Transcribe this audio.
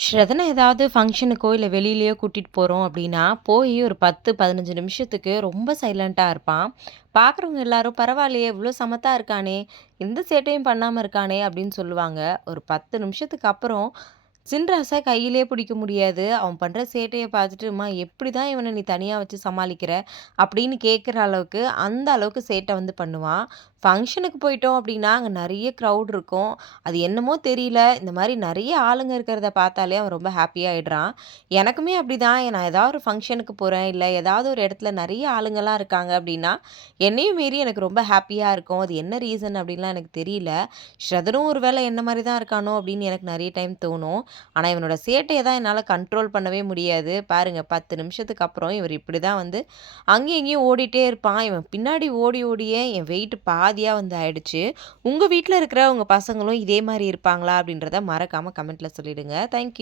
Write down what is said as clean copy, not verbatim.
ஸ்ரதன ஏதாவது ஃபங்ஷனுக்கோ, இல்ல வெளியிலயோ கூட்டிட்டு போறோம் அப்டின்னா, போயி ஒரு 10, 15 நிமிஷத்துக்கு ரொம்ப சைலன்ட்டா இருப்பான். பார்க்குறவங்க எல்லாரும் "பரவாயில்லையே! இவ்ளோ சமத்தா இருக்கானே! எந்த சேட்டையும் பண்ணாம இருக்கானே!" அப்டின்னு சொல்லுவாங்க. ஒரு 10 நிமிஷத்துக்கு அப்புறம் சின்ராச கையிலே பிடிக்க முடியாது. அவன் பண்ற சேட்டைய பார்த்துட்டு, "அம்மா எப்டிதான் இவன நீ தனியா வச்சு சமாளிக்கிற?" அப்டின்னு கேட்குற அளவுக்கு, அந்த அளவுக்கு சேட்ட வந்து பண்ணுவான். ஃபங்ஷனுக்கு போயிட்டோம் அப்டின்னா, அங்க நெறைய க்ரவுட் இருக்கும். அது என்னமோ தெரியல, இந்த மாரி நெறைய ஆளுங்க இருக்கிறத பார்த்தாலே அவன் ரொம்ப ஹாப்பியா ஆயிடுறான். எனக்குமே அப்படிதான். நான் ஏதாவது ஒரு ஃபங்ஷனுக்கு போறேன், இல்ல ஏதாவது ஒரு இடத்துல நெறைய ஆளுங்கலாம் இருக்காங்க அப்படின்னா, என்னையும் மீறி எனக்கு ரொம்ப ஹாப்பியா இருக்கும். அது என்ன ரீசன் அப்படின்லாம் எனக்கு தெரியல. ஸ்ரதனும் ஒரு வேளை என்ன மாரி தான் இருக்கானோ அப்படின்னு எனக்கு நெறைய டைம் தோணும். ஆனா இவனோட சேட்டைய தான் என்னால கண்ட்ரோல் பண்ணவே முடியாது. பாருங்க 10 நிமிஷத்துக்கு அப்புறம் இவர் இப்படிதான் வந்து அங்கேயும் இங்கேயும் ஓடிட்டே இருப்பான். இவன் பின்னாடி ஓடி ஓடியே என் வெயிட் பாதியா வந்து ஆயிடுச்சு. உங்க வீட்ல இருக்கிற உங்க பசங்களும் இதே மாரி இருப்பாங்களா? அப்படின்றத மறக்காம கமெண்ட்ல சொல்லிடுங்க. Thank you.